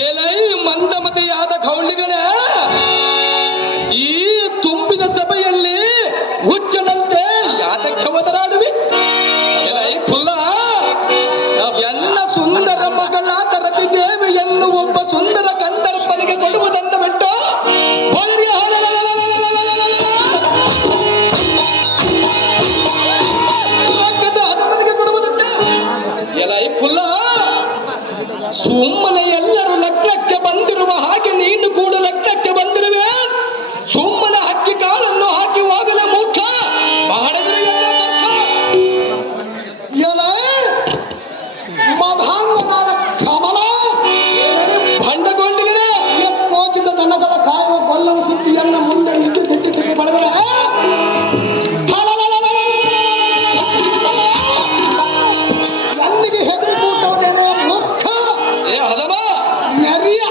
ಏಲೈ ಮಂದಮತಿಯಾದ ಕೌಳಿಗನ ಈ ತುಂಬಿದ ಸಭೆಯಲ್ಲಿ ಹುಚ್ಚನಂತೆ ಯಾತಕ್ಕೆ ಒದರಾಡುವಿ? ಏಲೈ ಫುಲ್ಲ ಎನ್ನ ಸುಂದರ ಮಗಳಾದ ರತಿ ದೇವಿಯನ್ನು ಒಬ್ಬ ಸುಂದರ ಗಂಧರ್ವನಿಗೆ ಕೊಡುವುದನ್ನು ಬಿಟ್ಟು ಕೊಡುವುದನ್ನ ಎಲೈ ಫುಲ್ಲ ಸುಮ್ಮನೆ ಎಲ್ಲರೂ ಲಗ್ನಕ್ಕೆ ಬಂದಿರುವ ಹಾಗೆ ನೀನು ಕೂಡ ಲಗ್ನಕ್ಕೆ ಬಂದಿರುವೆ. ಸುಮ್ಮನೆ ಹಕ್ಕಿ ಕಾಲನ್ನು ಹಾಕಿ ಹೋಗಲೇ ಮುಖ ಮಧಾಂಗನಾದ ಕಮಲ ಭಂಡಗೊಂಡಿಗನ ಕೋಚಿದ ದನಗಳ ಕಾಯುವ ಕೊಲ್ಲವ ಸುದ್ದಿಯನ್ನ ಮುಂದೆ ನಿಂತು ತಿಕ್ಕಿ ತಿಕ್ಕಿ ಬಡದರೆ ಎಲ್ಲಿಗೆ ಹೆದರಿ ಕೂಟವದೇನೆ ಮುಖ ಏ ಹದಮ ನೆರಿಯ